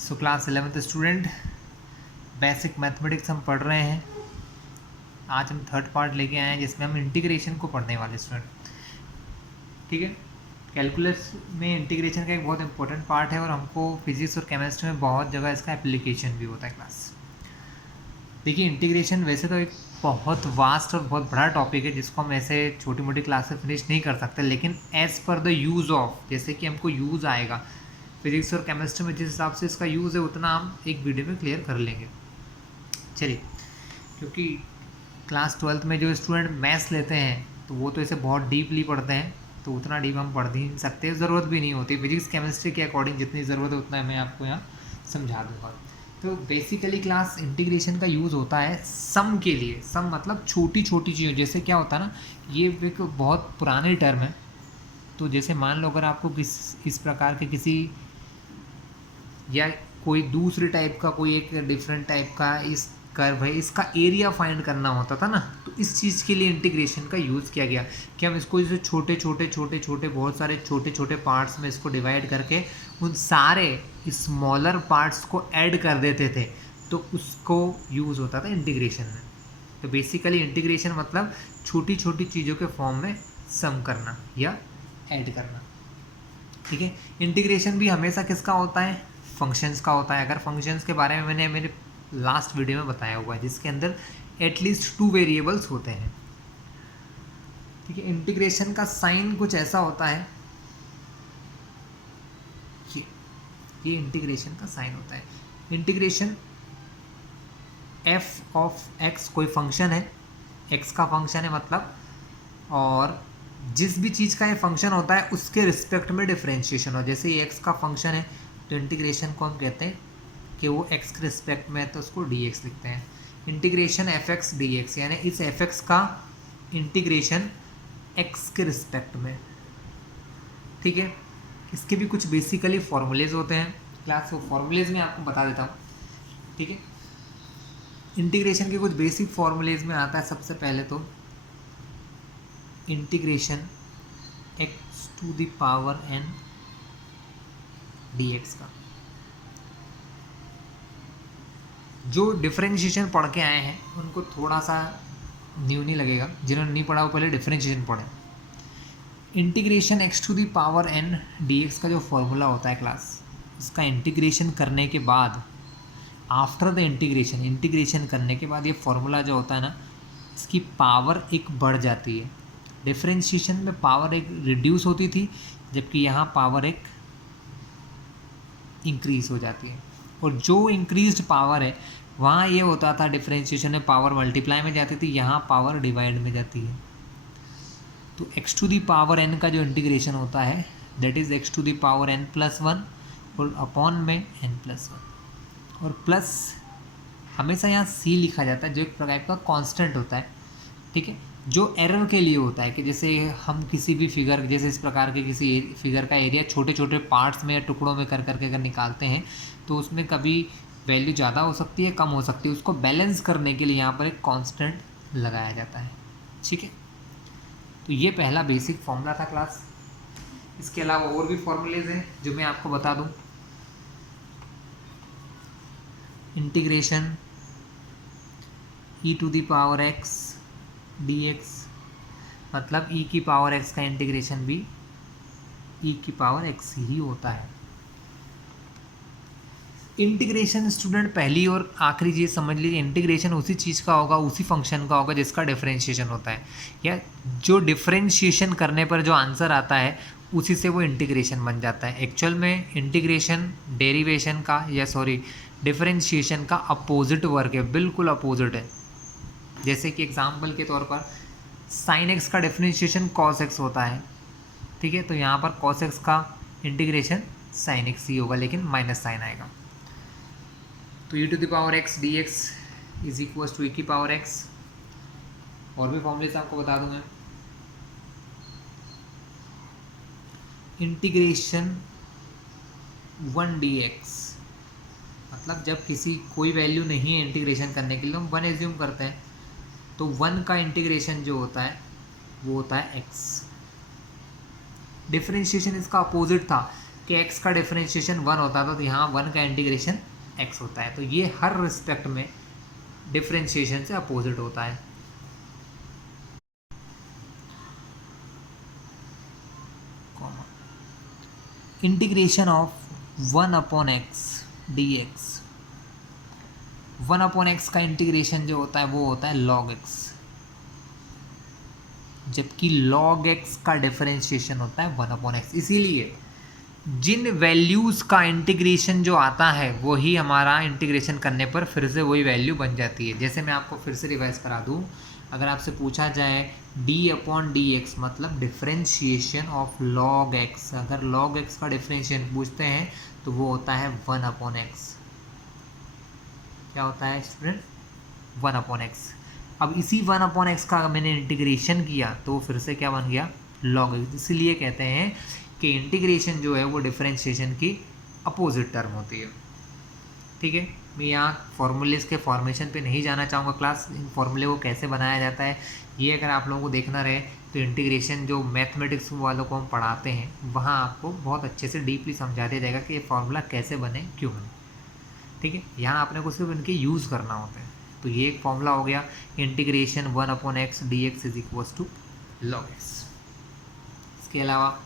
So class 11th student, basic mathematics हम पढ़ रहे हैं। आज हम थर्ड पार्ट लेके आए हैं जिसमें हम इंटीग्रेशन को पढ़ने वाले स्टूडेंट। ठीक है, कैलकुलस में इंटीग्रेशन का एक बहुत इंपॉर्टेंट पार्ट है और हमको फिजिक्स और केमिस्ट्री में बहुत जगह इसका एप्लीकेशन भी होता है। क्लास देखिए, इंटीग्रेशन वैसे तो एक बहुत वास्ट और बहुत बड़ा टॉपिक है जिसको हम ऐसे छोटी मोटी क्लास से फिनिश नहीं कर सकते, लेकिन as per the use of, जैसे कि हमको यूज़ आएगा फिजिक्स और केमिस्ट्री में जिस हिसाब से इसका यूज़ है उतना हम एक वीडियो में क्लियर कर लेंगे। चलिए, क्योंकि क्लास 12th में जो स्टूडेंट मैथ्स लेते हैं तो वो तो इसे बहुत डीपली पढ़ते हैं, तो उतना डीप हम पढ़ नहीं सकते, ज़रूरत भी नहीं होती। फिजिक्स केमिस्ट्री के अकॉर्डिंग जितनी ज़रूरत है उतना मैं आपको यहाँ समझा दूँगा। तो बेसिकली क्लास इंटीग्रेशन का यूज़ होता है सम के लिए। सम मतलब छोटी छोटी चीज़ें, जैसे क्या होता है ना, ये एक बहुत पुरानी टर्म है। तो जैसे मान लो अगर आपको इस प्रकार के किसी या कोई दूसरे टाइप का कोई एक डिफरेंट टाइप का इस कर्व है, इसका एरिया फाइंड करना होता था ना, तो इस चीज़ के लिए इंटीग्रेशन का यूज़ किया गया कि हम इसको जैसे छोटे छोटे बहुत सारे छोटे छोटे पार्ट्स में इसको डिवाइड करके उन सारे स्मॉलर पार्ट्स को ऐड कर देते थे, तो उसको यूज़ होता था इंटीग्रेशन में। तो बेसिकली इंटीग्रेशन मतलब छोटी छोटी चीज़ों के फॉर्म में सम करना या ऐड करना। ठीक है, इंटीग्रेशन भी हमेशा किसका होता है? फंक्शंस का होता है। अगर फंक्शंस के बारे में मैंने मेरे लास्ट वीडियो में बताया हुआ है, जिसके अंदर एटलीस्ट 2 वेरिएबल्स होते हैं। ठीक है, इंटीग्रेशन का साइन कुछ ऐसा होता है, ये इंटीग्रेशन का साइन होता है। इंटीग्रेशन एफ ऑफ एक्स कोई फंक्शन है, एक्स का फंक्शन है मतलब, और जिस भी चीज़ का ये फंक्शन होता है उसके रिस्पेक्ट में डिफरेंशिएशन हो। जैसे ये एक्स का फंक्शन है तो इंटीग्रेशन को हम कहते हैं कि वो एक्स के रिस्पेक्ट में है, तो उसको डी एक्स लिखते हैं। Integration F x d x, यानी इस एफ एक्स का इंटीग्रेशन एक्स के रिस्पेक्ट में। ठीक है, इसके भी कुछ बेसिकली फॉर्मूलेज होते हैं। क्लास वो फॉर्मूलेज में आपको बता देता हूँ। ठीक है, इंटीग्रेशन के कुछ बेसिक फॉर्मूलेज में आता है सबसे पहले तो integration x to the power n d x का। जो डिफरेंशिएशन पढ़ के आए हैं उनको थोड़ा सा न्यू नहीं लगेगा, जिन्होंने नहीं पढ़ा वो पहले डिफरेंशिएशन पढ़े। Integration x to the power n d x का जो फॉर्मूला होता है क्लास, इसका इंटीग्रेशन करने के बाद, आफ्टर द इंटीग्रेशन करने के बाद ये फॉर्मूला जो होता है ना, इसकी पावर एक बढ़ जाती है। डिफरेंशिएशन में पावर एक रिड्यूस होती थी, जबकि यहाँ पावर एक इंक्रीज हो जाती है। और जो इंक्रीज्ड पावर है वहाँ ये होता था, डिफरेंशिएशन में पावर मल्टीप्लाई में जाती थी, यहाँ पावर डिवाइड में जाती है। तो x to the power n का जो इंटीग्रेशन होता है that is x to the power n plus 1 और अपॉन में एन प्लस 1, और प्लस हमेशा यहाँ सी लिखा जाता है जो एक प्रकार का कांस्टेंट होता है। ठीक है, जो एरर के लिए होता है कि जैसे हम किसी भी फिगर, जैसे इस प्रकार के किसी फिगर का एरिया छोटे छोटे पार्ट्स में या टुकड़ों में कर करके अगर निकालते हैं तो उसमें कभी वैल्यू ज़्यादा हो सकती है, कम हो सकती है। उसको बैलेंस करने के लिए यहाँ पर एक कांस्टेंट लगाया जाता है। ठीक है, तो ये पहला बेसिक फॉर्मूला था क्लास। इसके अलावा और भी फॉर्मूलेज हैं जो मैं आपको बता दूं। Integration e to the power x d x, मतलब ई की पावर एक्स का इंटीग्रेशन भी ई की पावर एक्स ही होता है। इंटीग्रेशन स्टूडेंट पहली और आखिरी चीज़ समझ लीजिए, इंटीग्रेशन उसी चीज़ का होगा, उसी फंक्शन का होगा जिसका डिफरेंशिएशन होता है, या जो डिफरेंशिएशन करने पर जो आंसर आता है उसी से वो इंटीग्रेशन बन जाता है। एक्चुअल में इंटीग्रेशन डेरिवेशन का, या सॉरी डिफरेंशिएशन का अपोजिट वर्क है, बिल्कुल अपोजिट है। जैसे कि एग्जाम्पल के तौर पर साइन एक्स का डिफरेंशिएशन कॉस एक्स होता है। ठीक है, तो यहाँ पर कॉस एक्स का इंटीग्रेशन साइन एक्स ही होगा, लेकिन माइनस साइन आएगा। तो e to the power x d x is equal to e की पावर एक्स। और भी फॉर्मूले आपको बता दूँ मैं। इंटीग्रेशन 1 डी एक्स, मतलब जब किसी कोई वैल्यू नहीं है इंटीग्रेशन करने के लिए, हम 1 एज्यूम करते हैं, तो 1 का इंटीग्रेशन जो होता है वो होता है x। डिफरेंशिएशन इसका अपोजिट था कि x का डिफरेंशिएशन 1 होता था तो यहाँ 1 का इंटीग्रेशन x होता है। तो ये हर रिस्पेक्ट में डिफरेंशिएशन से अपोजिट होता है। Integration of 1/x dx, 1/x का इंटीग्रेशन जो होता है वो होता है log x, जबकि log x का डिफरेंशिएशन होता है 1/x। इसीलिए जिन वैल्यूज़ का इंटीग्रेशन जो आता है वही हमारा इंटीग्रेशन करने पर फिर से वही वैल्यू बन जाती है। जैसे मैं आपको फिर से रिवाइज करा दूँ, अगर आपसे पूछा जाए d/dx मतलब डिफरेंशिएशन ऑफ log x, अगर log x का डिफरेंशिएशन पूछते हैं तो वो होता है 1/x। क्या होता है स्टूडेंट? 1/x। अब इसी 1/x का मैंने इंटीग्रेशन किया तो फिर से क्या बन गया? log x। इसलिए कहते हैं कि इंटीग्रेशन जो है वो डिफरेंशिएशन की अपोजिट टर्म होती है। ठीक है, मैं यहाँ फॉर्मूलेस के फॉर्मेशन पे नहीं जाना चाहूँगा क्लास, इन फॉर्मूले को कैसे बनाया जाता है ये अगर आप लोगों को देखना रहे तो इंटीग्रेशन जो मैथमेटिक्स वालों को हम पढ़ाते हैं वहाँ आपको बहुत अच्छे से डीपली समझा दिया जाएगा कि ये फार्मूला कैसे बने, क्यों बने। ठीक है, यहाँ आपने को सिर्फ इनके यूज़ करना होता है। तो ये एक फॉर्मूला हो गया, integration 1/x dx is equals to log x। इसके अलावा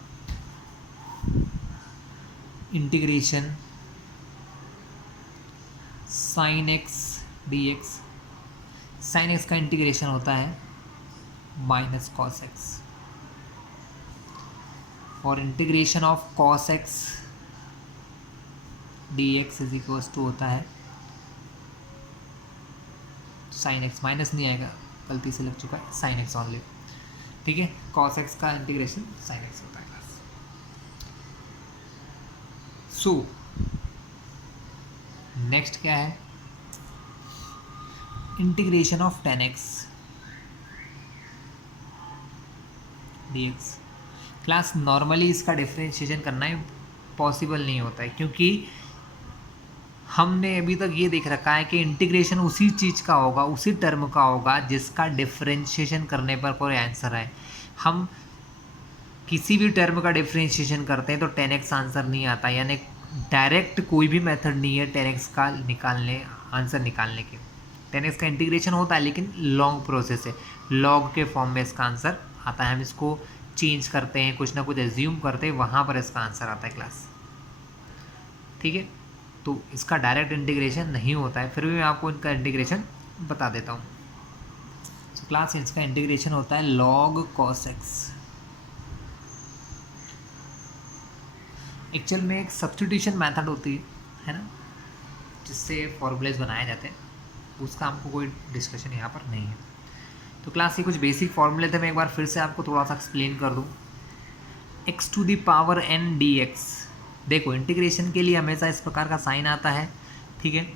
integration sin x dx, sin x का इंटीग्रेशन होता है माइनस cos x, और integration of cos x dx is equals to होता है sin x, माइनस नहीं आएगा, गलती से लग चुका है, sin x ऑनली। ठीक है, cos x का इंटीग्रेशन sin x होता है। सो नेक्स्ट क्या है? Integration of tan x dx। Class normally इसका डिफरेंशिएशन करना ही पॉसिबल नहीं होता है, क्योंकि हमने अभी तक ये देख रखा है कि इंटीग्रेशन उसी चीज़ का होगा, उसी टर्म का होगा जिसका डिफरेंशिएशन करने पर कोई आंसर आए। हम किसी भी टर्म का डिफरेंशिएशन करते हैं तो tan x आंसर नहीं आता, यानी डायरेक्ट कोई भी मेथड नहीं है tan x का आंसर निकालने के। tan x का इंटीग्रेशन होता है लेकिन लॉन्ग प्रोसेस है, लॉग के फॉर्म में इसका आंसर आता है। हम इसको चेंज करते हैं, कुछ ना कुछ एज्यूम करते हैं, वहाँ पर इसका आंसर आता है क्लास। ठीक है, तो इसका डायरेक्ट इंटीग्रेशन नहीं होता है, फिर भी मैं आपको इनका इंटीग्रेशन बता देता हूँ। तो क्लास इसका इंटीग्रेशन होता है log cos x। एक्चुअल में एक सब्स्टिट्यूशन मेथड होती है ना, जिससे फॉर्मूलेज बनाए जाते हैं, उसका हमको कोई डिस्कशन यहाँ पर नहीं है। तो क्लास ये कुछ बेसिक फॉर्मूले थे, मैं एक बार फिर से आपको थोड़ा सा एक्सप्लेन कर दूँ। x⁴n dx, देखो इंटीग्रेशन के लिए हमेशा इस प्रकार का साइन आता है। ठीक है,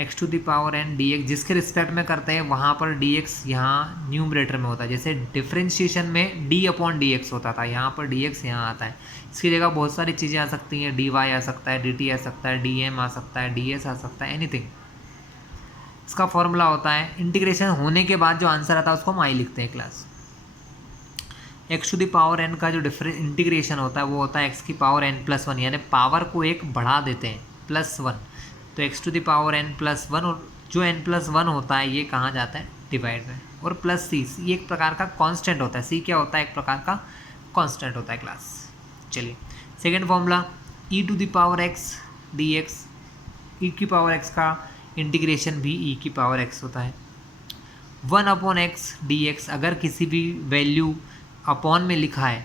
x⁴n dx जिसके रिस्पेक्ट में करते हैं वहाँ पर dx यहाँ न्यूमरेटर में होता है, जैसे डिफरेंशिएशन में d/dx होता था, यहाँ पर dx यहाँ आता है। इसकी जगह बहुत सारी चीज़ें आ सकती हैं, dy आ सकता है, dt आ सकता है, dm आ सकता है, ds आ सकता है, एनीथिंग। इसका फॉर्मूला होता है, इंटीग्रेशन होने के बाद जो आंसर आता है उसको हम i लिखते हैं क्लास। x⁴n का जो इंटीग्रेशन होता है वो होता है x⁴n+1, यानी पावर को एक बढ़ा देते हैं +1, तो x⁴n+1, और जो n+1 होता है ये कहाँ जाता है? डिवाइड में, और +c, ये एक प्रकार का कांस्टेंट होता है। c क्या होता है? एक प्रकार का कांस्टेंट होता है क्लास। चलिए second formula e⁴x dx, e⁴x का इंटीग्रेशन भी e⁴x होता है। 1/x dx, अगर किसी भी वैल्यू अपॉन में लिखा है,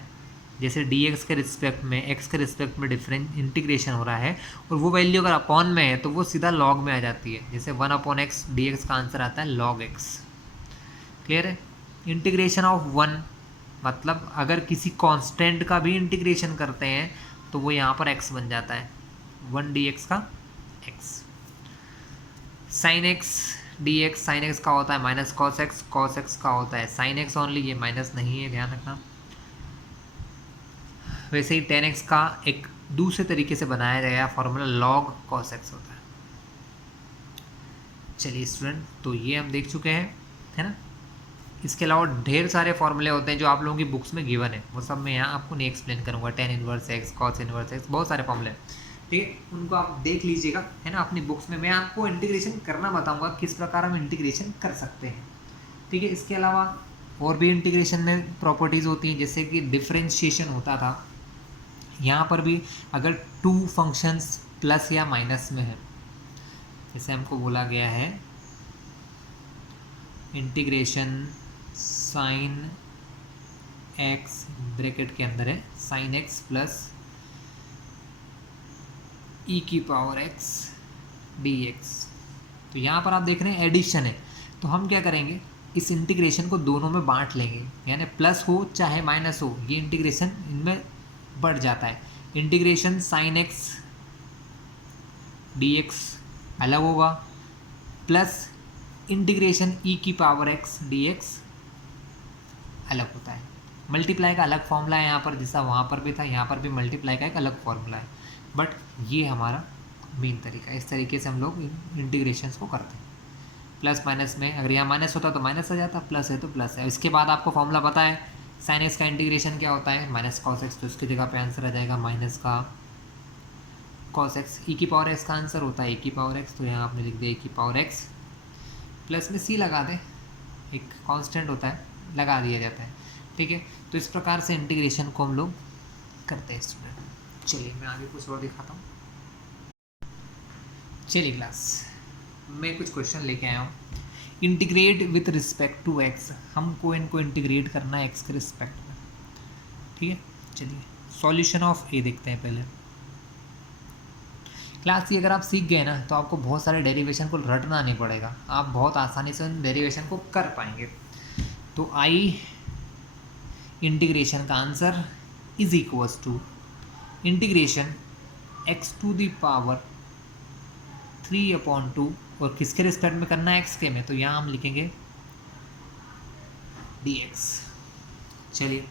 जैसे dx के रिस्पेक्ट में x के रिस्पेक्ट में डिफरेंट इंटीग्रेशन हो रहा है, और वो वैल्यू अगर अपॉन में है तो वो सीधा log में आ जाती है। जैसे 1/x dx का आंसर आता है log x। क्लियर है? इंटीग्रेशन ऑफ 1 मतलब अगर किसी कांस्टेंट का भी इंटीग्रेशन करते हैं तो वो यहाँ पर x बन जाता है, 1 dx का x। sin x dx, sin x का होता है minus cos x, cos x का होता है sin x ओनली, ये माइनस नहीं है, ध्यान रखना। वैसे ही tan x का एक दूसरे तरीके से बनाया गया फॉर्मूला log cos x होता है। चलिए स्टूडेंट, तो ये हम देख चुके हैं, है ना। इसके अलावा ढेर सारे फॉर्मूले होते हैं जो आप लोगों की बुक्स में गिवन है, वो सब मैं यहाँ आपको नहीं एक्सप्लेन करूँगा। tan inverse x, cos inverse x, बहुत सारे फॉर्मूले हैं, ठीक है, उनको आप देख लीजिएगा, है ना, अपनी बुक्स में। मैं आपको इंटीग्रेशन करना बताऊँगा किस प्रकार हम इंटीग्रेशन कर सकते हैं, ठीक है। इसके अलावा और भी इंटीग्रेशन में प्रॉपर्टीज़ होती हैं, जैसे कि डिफरेंशिएशन होता था, यहाँ पर भी अगर टू फंक्शंस प्लस या माइनस में है, जैसे हमको बोला गया है इंटीग्रेशन साइन एक्स, ब्रैकेट के अंदर है साइन एक्स प्लस ई की पावर एक्स डी एक्स, तो यहाँ पर आप देख रहे हैं एडिशन है, तो हम क्या करेंगे, इस इंटीग्रेशन को दोनों में बांट लेंगे, यानी प्लस हो चाहे माइनस हो, ये इंटीग्रेशन इनमें बढ़ जाता है। Integration sine x d x अलग होगा, प्लस इंटीग्रेशन ई की पावर एक्स डी एक्स अलग होता है। मल्टीप्लाई का अलग फॉर्मूला है यहाँ पर, जैसा वहाँ पर भी था, यहाँ पर भी मल्टीप्लाई का एक अलग फॉर्मूला है, बट ये हमारा मेन तरीका है। इस तरीके से हम लोग इंटीग्रेशंस को करते हैं। प्लस माइनस में अगर यहाँ माइनस होता तो माइनस आ जाता, प्लस है तो प्लस है। इसके बाद आपको फॉर्मूला पता है साइन एक्स का इंटीग्रेशन क्या होता है, माइनस कॉस एक्स, तो इसकी जगह पे आंसर आ जाएगा माइनस का कॉस एक्स। ई की पावर एक्स का आंसर होता है ए की पावर एक्स, तो यहाँ आपने लिख दिया ए की पावर एक्स, प्लस में सी लगा दें, एक कांस्टेंट होता है, लगा दिया जाता है, ठीक है। तो इस प्रकार से इंटीग्रेशन को हम लोग करते हैं स्टूडेंट। चलिए मैं आगे कुछ और दिखाता हूँ। चलिए क्लास, मैं कुछ क्वेश्चन लेके आया हूँ। Integrate with respect to x, हमको इनको इंटीग्रेट करना है एक्स के रिस्पेक्ट में, ठीक है। चलिए सॉल्यूशन ऑफ ए देखते हैं पहले। क्लास ये अगर आप सीख गए ना तो आपको बहुत सारे डेरिवेशन को रटना नहीं पड़ेगा, आप बहुत आसानी से उन डेरिवेशन को कर पाएंगे। तो आई इंटीग्रेशन का answer is equals to integration x to the power 3/2, और किसके रिस्पेक्ट में करना है, एक्स के में, तो यहाँ हम लिखेंगे dx। चलिए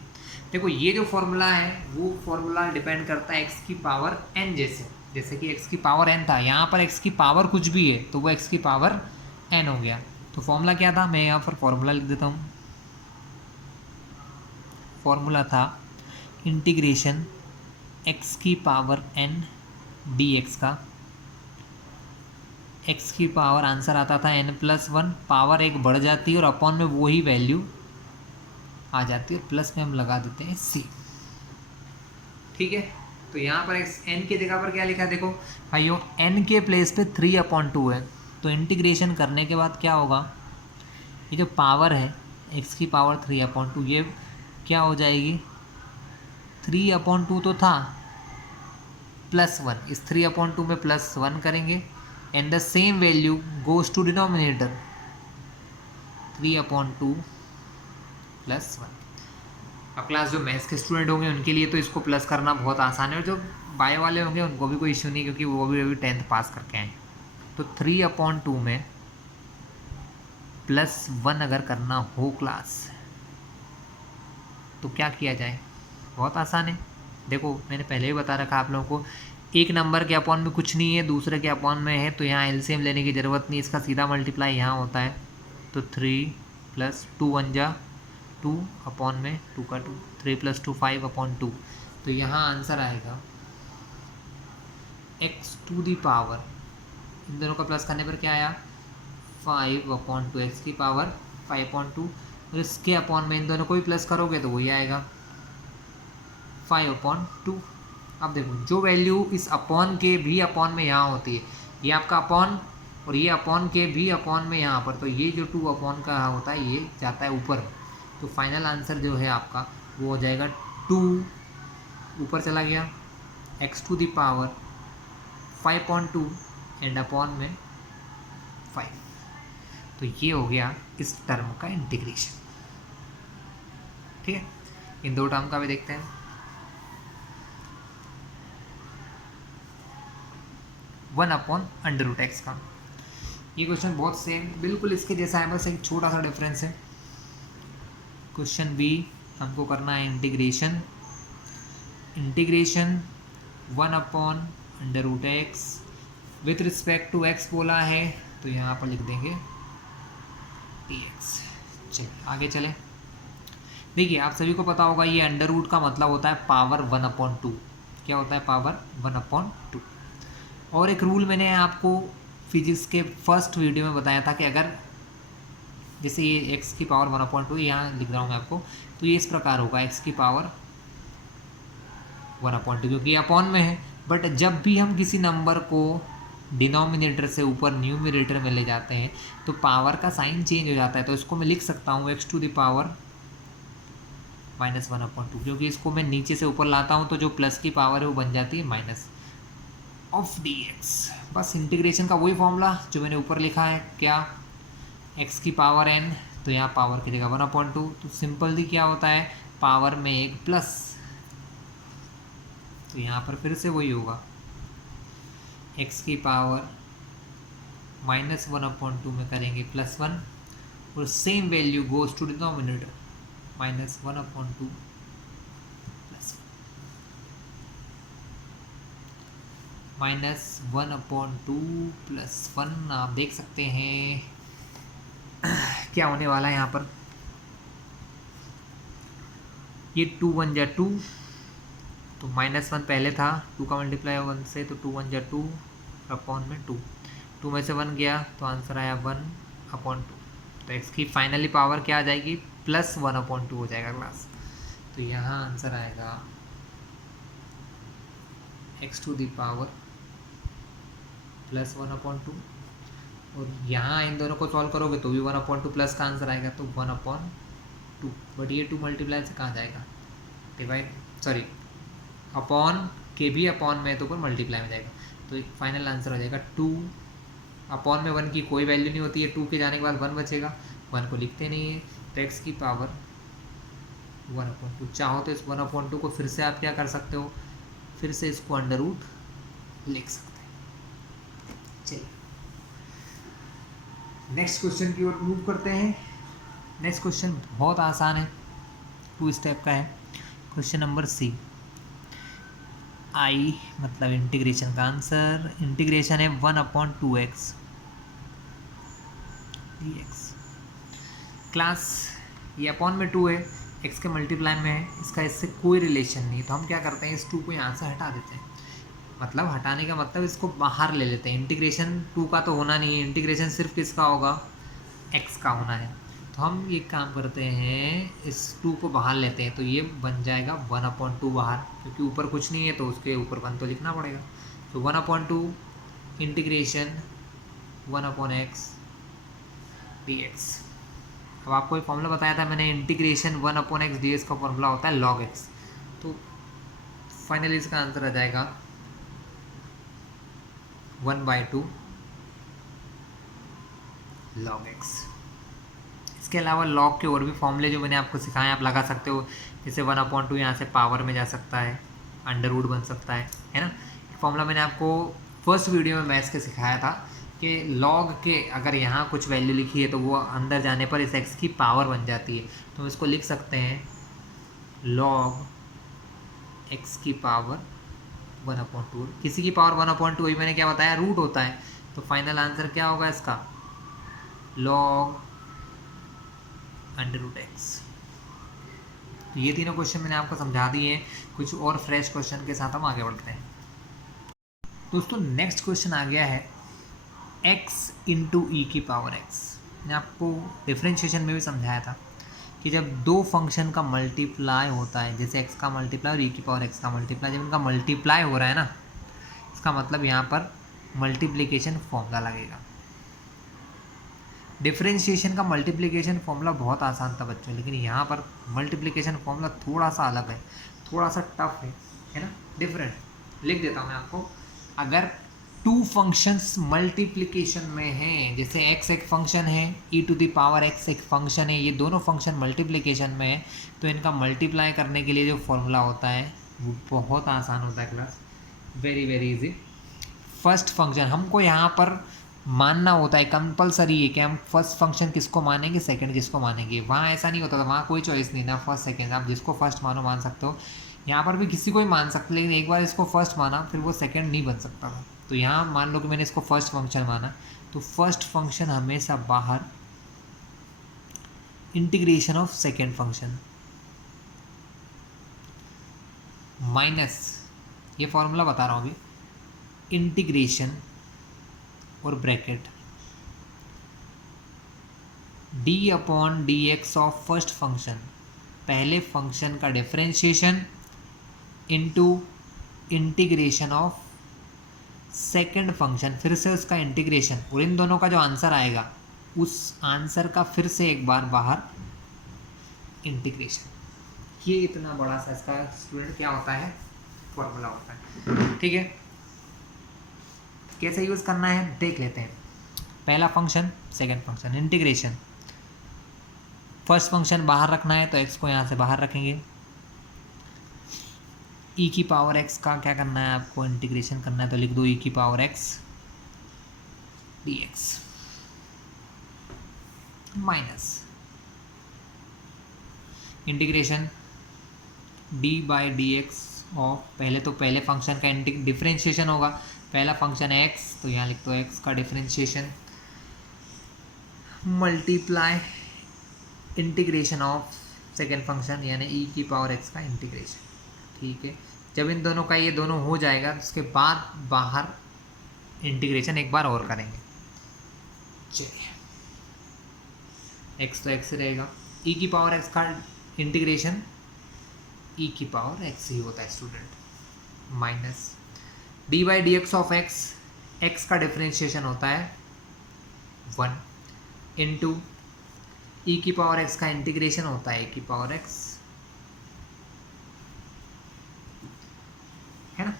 देखो, ये जो फॉर्मूला है वो फॉर्मूला डिपेंड करता है एक्स की पावर n, जैसे कि x की पावर n था, यहाँ पर x की पावर कुछ भी है तो वो x की पावर n हो गया। तो फॉर्मूला क्या था, मैं यहाँ पर फॉर्मूला लिख देता हूँ। फॉर्मूला था इंटीग्रेशन x की पावर n dx का, x की पावर आंसर आता था n+1, पावर एक बढ़ जाती है और अपॉन में वही वैल्यू आ जाती है, प्लस में हम लगा देते हैं c, ठीक है। तो यहाँ पर n की जगह पर क्या लिखा है, देखो भाइयों n के प्लेस पे 3/2 है, तो इंटीग्रेशन करने के बाद क्या होगा, ये जो पावर है x की पावर 3/2, ये क्या हो जाएगी, 3/2 तो था +1, इस 3/2 में +1 करेंगे and the same value goes to denominator 3/2 +1। अब क्लास जो मैथ्स के स्टूडेंट होंगे उनके लिए तो इसको प्लस करना बहुत आसान है, और जो बायो वाले होंगे उनको भी कोई इश्यू नहीं, क्योंकि वो भी अभी 10th पास करके आए। तो 3/2 में +1 अगर करना हो क्लास तो क्या किया जाए, बहुत आसान है। देखो मैंने पहले ही बता रखा आप लोगों को, एक नंबर के अपॉन में कुछ नहीं है, दूसरे के अपॉन में है, तो यहाँ एलसीएम लेने की ज़रूरत नहीं, इसका सीधा मल्टीप्लाई यहाँ होता है। तो 3 + 2 1 जा 2 अपॉन में 2 का 2, 3 + 2 5/2, तो यहाँ आंसर आएगा x टू दी पावर, इन दोनों का प्लस करने पर क्या आया 5/2, x की पावर 5/2, और इसके अपॉन में इन दोनों को भी प्लस करोगे तो वही आएगा 5/2। अब देखो जो वैल्यू इस अपॉन के भी अपॉन में यहाँ होती है, ये आपका अपॉन और ये अपॉन के भी अपॉन में यहाँ पर, तो ये जो 2 अपॉन का होता है ये जाता है ऊपर, तो फाइनल आंसर जो है आपका वो हो जाएगा 2, ऊपर चला गया x to the power 5/2 and upon में 5, तो ये हो गया इस टर्म का इंटीग्रेशन, ठीक है। इन दो टर्म का भी देखते हैं। 1/√x का ये क्वेश्चन बहुत सेम बिल्कुल इसके जैसा है, बस एक छोटा सा डिफरेंस है। क्वेश्चन बी हमको करना है integration 1/√x with respect to x बोला है, तो यहाँ पर लिख देंगे dx। चलिए आगे चले। देखिए आप सभी को पता होगा ये अंडर रूट का मतलब होता है पावर 1/2। क्या होता है? पावर 1/2। और एक रूल मैंने आपको फिजिक्स के फर्स्ट वीडियो में बताया था कि अगर जैसे ये x की पावर 1/2 यहाँ लिख रहा हूँ मैं आपको, तो ये इस प्रकार होगा x की पावर 1/2 क्योंकि ये अपॉन में है। बट जब भी हम किसी नंबर को डिनोमिनेटर से ऊपर न्यूमरेटर में ले जाते हैं तो पावर का साइन चेंज हो जाता है। तो इसको मैं लिख सकता हूँ x⁻⁻1/2 क्योंकि इसको मैं नीचे से ऊपर लाता हूँ तो जो प्लस की पावर है वो बन जाती है माइनस ऑफ dx। बस इंटीग्रेशन का वही फॉर्मूला जो मैंने ऊपर लिखा है, क्या x की पावर n, तो यहाँ पावर की जगह 1/2। तो सिंपली क्या होता है? पावर में एक प्लस, तो यहाँ पर फिर से वही होगा x की पावर -1/2 में करेंगे +1 और same value goes to denominator -1/2 -1/2 +1। आप देख सकते हैं क्या होने वाला है यहाँ पर। ये 2 1 जा 2, तो -1 पहले था, 2 का मल्टीप्लाई 1 से, तो 2 1 जा 2 अपॉन में 2 में से 1 गया तो आंसर आया 1/2। तो x की फाइनली पावर क्या आ जाएगी? +1/2 हो जाएगा क्लास। तो यहाँ आंसर आएगा x⁻⁻1/2 और यहाँ इन दोनों को सॉल्व करोगे तो भी 1/2 प्लस का आंसर आएगा, तो 1/2। बट ये 2 मल्टीप्लाई से कहाँ जाएगा? डिवाइड, सॉरी, अपॉन के भी अपॉन में तो ऊपर मल्टीप्लाई में जाएगा। तो एक फाइनल आंसर हो जाएगा 2। अपॉन में 1 की कोई वैल्यू नहीं होती है, 2 के जाने के बाद 1 बचेगा, 1 को लिखते नहीं है। तो x की पावर 1/2। चाहो तो इस 1/2 को फिर से आप क्या कर सकते हो? फिर से इसको अंडर रूट लिख सकते हैं। चलिए नेक्स्ट क्वेश्चन की ओर मूव करते हैं। नेक्स्ट क्वेश्चन बहुत आसान है, 2 स्टेप का है। Question number C। I मतलब इंटीग्रेशन का आंसर, इंटीग्रेशन है 1/2x dx। क्लास ये अपॉन में 2 है, x के मल्टीप्लाई में है, इसका इससे कोई रिलेशन नहीं, तो हम क्या करते हैं? इस 2 को यहाँ से हटा देते हैं। मतलब हटाने का मतलब इसको बाहर ले लेते हैं। इंटीग्रेशन 2 का तो होना नहीं है, इंटीग्रेशन सिर्फ किसका होगा? x का होना है। तो हम ये काम करते हैं, इस 2 को बाहर लेते हैं, तो ये बन जाएगा 1/2 बाहर, क्योंकि ऊपर कुछ नहीं है तो उसके ऊपर 1 तो लिखना पड़ेगा। तो 1/2 इंटीग्रेशन 1/x dx। अब आपको एक फॉर्मूला बताया था मैंने, इंटीग्रेशन 1/x dx का फॉर्मूला होता है log x। तो फाइनली इसका आंसर आ जाएगा 1/2 log x। इसके अलावा लॉग के और भी फॉर्मूले जो मैंने आपको सिखाए आप लगा सकते हो, जैसे 1/2 यहाँ से पावर में जा सकता है, अंडर रूट बन सकता है ना। फॉर्मूला मैंने आपको फर्स्ट वीडियो में मैथ्स के सिखाया था कि लॉग के अगर यहाँ कुछ वैल्यू लिखी है तो वो अंदर जाने पर इस x की पावर बन जाती है। तो हम इसको लिख सकते हैं log x की पावर 1/2। किसी की पावर 1/2 वही मैंने क्या बताया, रूट होता है। तो फाइनल आंसर क्या होगा इसका? log √x। तो ये तीनों क्वेश्चन मैंने आपको समझा दिए हैं। कुछ और फ्रेश क्वेश्चन के साथ हम आगे बढ़ते हैं। दोस्तों नेक्स्ट क्वेश्चन आ गया है x × e⁻x। मैंने आपको डिफरेंशिएशन में भी समझाया था कि जब दो फंक्शन का मल्टीप्लाई होता है, जैसे x का मल्टीप्लाई और e⁻x का मल्टीप्लाई, जब इनका मल्टीप्लाई हो रहा है ना, इसका मतलब यहाँ पर मल्टीप्लिकेशन फॉर्मूला लगेगा। डिफरेंशिएशन का मल्टीप्लिकेशन फॉर्मूला बहुत आसान था बच्चों, लेकिन यहाँ पर मल्टीप्लिकेशन फॉर्मूला थोड़ा सा अलग है, थोड़ा सा टफ है ना, डिफरेंट। लिख देता हूँ मैं आपको। अगर 2 फंक्शंस मल्टीप्लिकेशन में हैं, जैसे x एक फंक्शन है, e⁻x एक फंक्शन है, ये दोनों फंक्शन मल्टीप्लिकेशन में है, तो इनका मल्टीप्लाई करने के लिए जो फॉर्मूला होता है वो बहुत आसान होता है class, very very easy. First function हमको यहाँ पर मानना होता है, कंपलसरी है कि हम फर्स्ट फंक्शन किसको मानेंगे, सेकंड किसको मानेंगे। वहाँ ऐसा नहीं होता था, वहाँ कोई चॉइस नहीं ना, फर्स्ट सेकंड, आप जिसको फर्स्ट मानो मान सकते हो। यहाँ पर भी किसी को ही मान सकते, लेकिन एक बार इसको फर्स्ट माना फिर वो सेकंड नहीं बन सकता था। तो यहाँ मान लो कि मैंने इसको फर्स्ट फंक्शन माना, तो फर्स्ट फंक्शन हमेशा बाहर integration of second function minus, ये फॉर्मूला बता रहा हूँ अभी, इंटीग्रेशन और bracket D upon D x of first function, पहले फंक्शन का differentiation into integration of second function, फिर से उसका इंटीग्रेशन, और इन दोनों का जो आंसर आएगा उस आंसर का फिर से एक बार बाहर इंटीग्रेशन। ये इतना बड़ा सा इसका स्टूडेंट क्या होता है, फॉर्मूला होता है। ठीक है, कैसे यूज़ करना है देख लेते हैं। पहला function second function, integration, first function बाहर रखना है तो x को यहाँ से बाहर रखेंगे, e की पावर x का क्या करना है आपको, इंटीग्रेशन करना है, तो लिख दो e की power x dx minus integration d by D x of, पहले फंक्शन का डिफरेंशिएशन होगा, पहला फंक्शन है x तो यहाँ लिख दो x का differentiation multiply integration of second function यानी e की पावर x का इंटीग्रेशन। ठीक है, जब इन दोनों का ये दोनों हो जाएगा तो उसके बाद बाहर इंटीग्रेशन एक बार और करेंगे। चलिए, x तो x रहेगा, e की पावर x का इंटीग्रेशन e की पावर x ही होता है student, minus D by D x of x, x का डिफरेंशिएशन होता है 1 इंटू e की पावर x का इंटीग्रेशन होता है e की पावर x, है ना।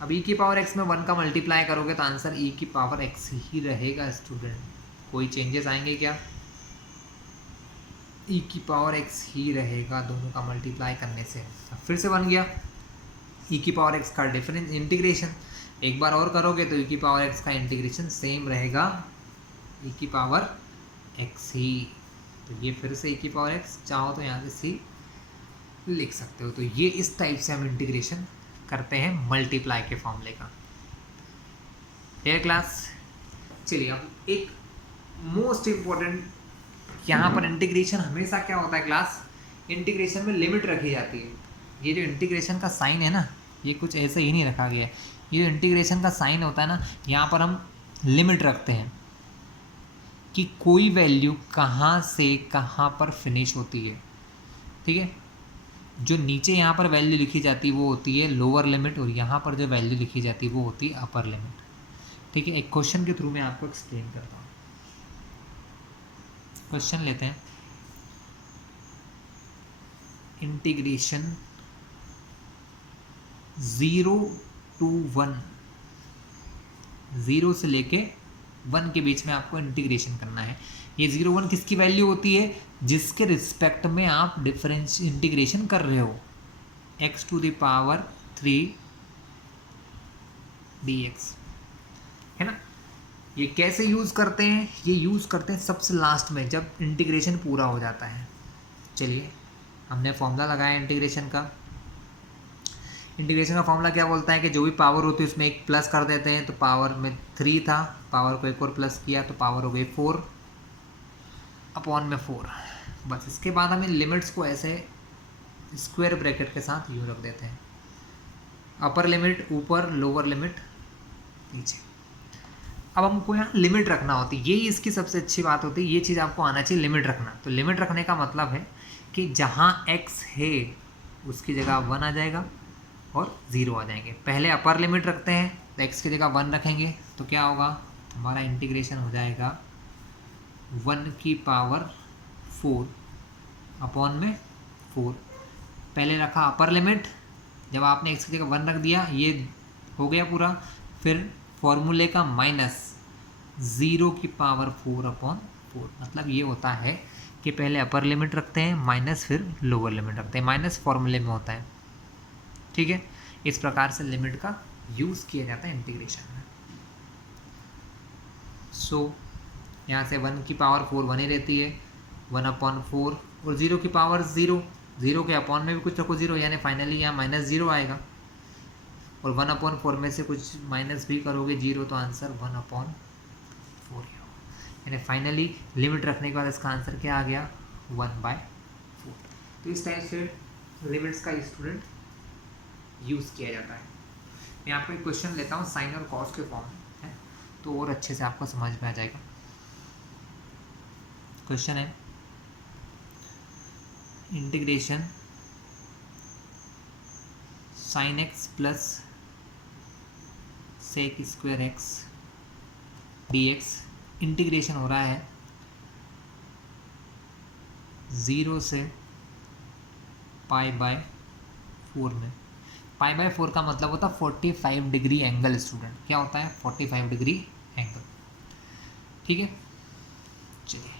अब e की पावर x में 1 का मल्टीप्लाई करोगे तो आंसर e की पावर x ही रहेगा स्टूडेंट, कोई चेंजेस आएंगे क्या, e की पावर x ही रहेगा दोनों का मल्टीप्लाई करने से। फिर से बन गया e की पावर x का डिफरेंस इंटीग्रेशन, एक बार और करोगे तो e की पावर x का इंटीग्रेशन सेम रहेगा e की पावर x ही, तो ये फिर से e की पावर x, चाहो तो यहाँ से c लिख सकते हो। तो ये इस टाइप से हम इंटीग्रेशन करते हैं मल्टीप्लाई के फॉर्मूले का। Clear class. चलिए अब एक मोस्ट इम्पोर्टेंट, यहाँ पर इंटीग्रेशन हमेशा क्या होता है क्लास, इंटीग्रेशन में लिमिट रखी जाती है। ये जो इंटीग्रेशन का साइन है ना, ये कुछ ऐसे ही नहीं रखा गया है, ये जो इंटीग्रेशन का साइन होता है ना, यहाँ पर हम लिमिट रखते हैं कि कोई वैल्यू कहाँ से कहाँ पर फिनिश होती है। ठीक है, जो नीचे यहाँ पर वैल्यू लिखी जाती है वो होती है लोअर लिमिट, और यहाँ पर जो वैल्यू लिखी जाती है वो होती है अपर लिमिट। ठीक है, एक क्वेश्चन के थ्रू मैं आपको एक्सप्लेन करता हूँ। क्वेश्चन लेते हैं, इंटीग्रेशन 0 to 1, 0 से लेके 1 के बीच में आपको इंटीग्रेशन करना है। ये 0 1 किसकी वैल्यू होती है, जिसके रिस्पेक्ट में आप डिफरेंस इंटीग्रेशन कर रहे हो, x to the power 3 dx, है ना। ये कैसे यूज़ करते हैं, ये यूज़ करते हैं सबसे लास्ट में जब इंटीग्रेशन पूरा हो जाता है। चलिए, हमने फॉर्मूला लगाया इंटीग्रेशन का। इंटीग्रेशन का फॉर्मूला क्या बोलता है कि जो भी पावर होती है उसमें एक प्लस कर देते हैं, तो पावर में 3 था, पावर को एक और प्लस किया तो पावर हो गई 4 अपॉन में 4। बस इसके बाद हम इन लिमिट्स को ऐसे स्क्वायर ब्रैकेट के साथ यूँ रख देते हैं, अपर लिमिट ऊपर, लोअर लिमिट नीचे। अब हमको यहाँ लिमिट रखना होती है, यही इसकी सबसे अच्छी बात होती है, ये चीज़ आपको आना चाहिए, लिमिट रखना। तो लिमिट रखने का मतलब है कि जहाँ x है उसकी जगह 1 आ जाएगा और 0 आ जाएंगे। पहले अपर लिमिट रखते हैं तो x की जगह 1 रखेंगे तो क्या होगा, हमारा इंटीग्रेशन हो जाएगा 1 की पावर 4 अपॉन में 4। पहले रखा अपर लिमिट, जब आपने x की जगह 1 रख दिया ये हो गया पूरा, फिर फॉर्मूले का माइनस 0 की पावर 4 अपॉन 4। मतलब ये होता है कि पहले अपर लिमिट रखते हैं माइनस फिर लोअर लिमिट रखते हैं, माइनस फॉर्मूले में होता है। ठीक है, इस प्रकार से लिमिट का यूज़ किया जाता है इंटीग्रेशन में। सो यहाँ से 1 की पावर 4 1 ही रहती है, 1 अपॉन 4, और 0 की पावर 0, 0 के अपॉन में भी कुछ रखो 0, यानी फाइनली यहाँ माइनस 0 आएगा, और 1 अपॉन 4 में से कुछ माइनस भी करोगे 0 तो आंसर 1 अपॉन 4 ही होगा। यानी फाइनली लिमिट रखने के बाद इसका आंसर क्या आ गया, 1/4। तो इस टाइप से लिमिट्स का स्टूडेंट यूज़ किया जाता है। मैं आपको एक क्वेश्चन लेता हूँ साइन और कॉस के फॉर्म में है, तो और अच्छे से आपको समझ में आ जाएगा। क्वेश्चन है integration sine x plus sec square x d x. Integration हो रहा है 0 से π/4 में। π/4 का मतलब होता है 45 डिग्री एंगल। स्टूडेंट क्या होता है 45 डिग्री एंगल, ठीक है। चलिए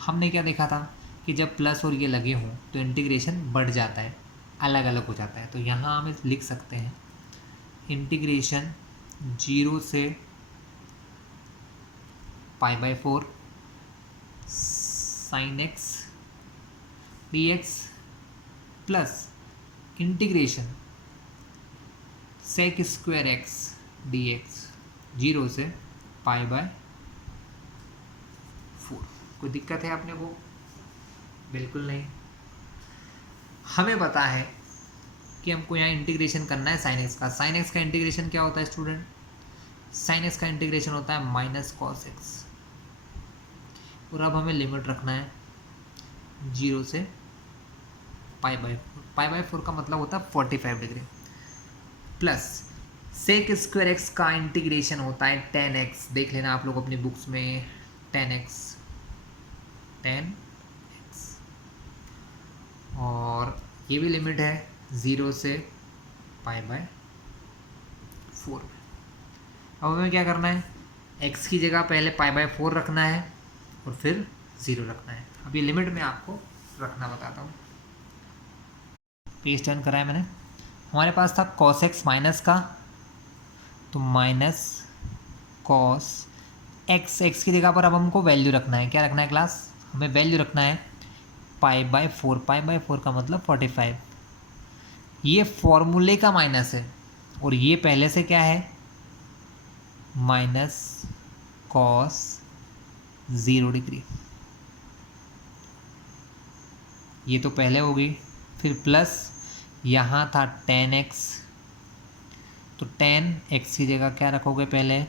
हमने क्या देखा था कि जब प्लस और ये लगे हों तो इंटीग्रेशन बढ़ जाता है, अलग अलग हो जाता है। तो यहाँ हम लिख सकते हैं इंटीग्रेशन 0 से π/4 sine x d x plus integration sec square x d x 0 से π/4। कोई दिक्कत है अपने को? बिल्कुल नहीं। हमें पता है कि हमको यहाँ इंटीग्रेशन करना है साइन एक्स का। साइन एक्स का इंटीग्रेशन क्या होता है स्टूडेंट? साइन एक्स का इंटीग्रेशन होता है माइनस कॉस एक्स। और अब हमें लिमिट रखना है 0 से π/4। π/4 का मतलब होता है 45 degree plus sec square x का इंटीग्रेशन होता है tan x। देख लेना आप लोग अपनी बुक्स में tan x और ये भी लिमिट है 0 से π/4 में। अब हमें क्या करना है, x की जगह पहले π/4 रखना है और फिर 0 रखना है। अब ये लिमिट में आपको रखना बताता हूँ। पेज टर्न कराया मैंने। हमारे पास था cos x माइनस का, तो माइनस cos x। x की जगह पर अब हमको वैल्यू रखना है। क्या रखना है क्लास? हमें वैल्यू रखना है π/4। π/4 का मतलब 45। ये फॉर्मूले का माइनस है और ये पहले से क्या है माइनस cos 0 डिग्री। ये तो पहले हो गई। फिर प्लस यहाँ था tan x, तो tan x की जगह क्या रखोगे पहले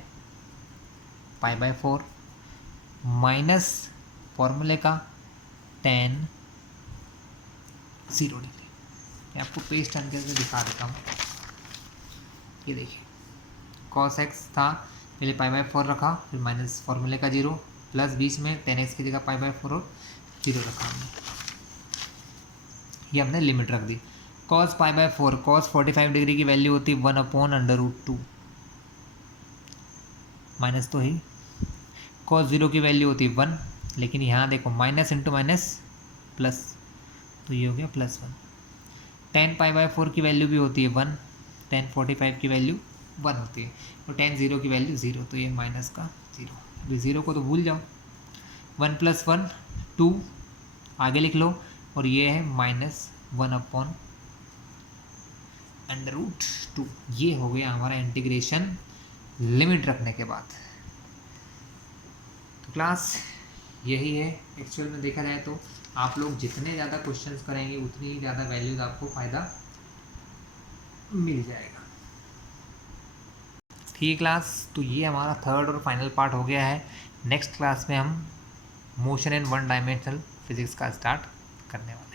π/4 माइनस फॉर्मूले का tan 0 डिग्री। मैं आपको पेज टर्न करके दिखा देता हूँ। ये देखिए cos x था, पहले π/4 रखा, फिर माइनस फॉर्मूले का 0 प्लस बीच में tan x की जगह π/4 और 0 रखा हमने। ये हमने लिमिट रख दी। cos π/4 cos 45 डिग्री की वैल्यू होती है 1/√2 माइनस तो ही। cos 0 की वैल्यू होती है 1, लेकिन यहाँ देखो माइनस इंटू माइनस प्लस, तो ये हो गया +1। tan π/4 की वैल्यू भी होती है 1, tan 45 की वैल्यू 1 होती है, और tan 0 की वैल्यू 0, तो ये माइनस का 0। अभी 0 को तो भूल जाओ। 1 + 1 2 आगे लिख लो, और ये है -1/√2। ये हो गया हमारा इंटीग्रेशन लिमिट रखने के बाद। तो क्लास यही है। एक्चुअल में देखा जाए तो आप लोग जितने ज़्यादा क्वेश्चंस करेंगे उतनी ही ज़्यादा वैल्यूज आपको फ़ायदा मिल जाएगा। ठीक है क्लास, तो ये हमारा थर्ड और फाइनल पार्ट हो गया है। नेक्स्ट क्लास में हम मोशन इन 1 डायमेंशनल फिजिक्स का स्टार्ट करने वाले हैं।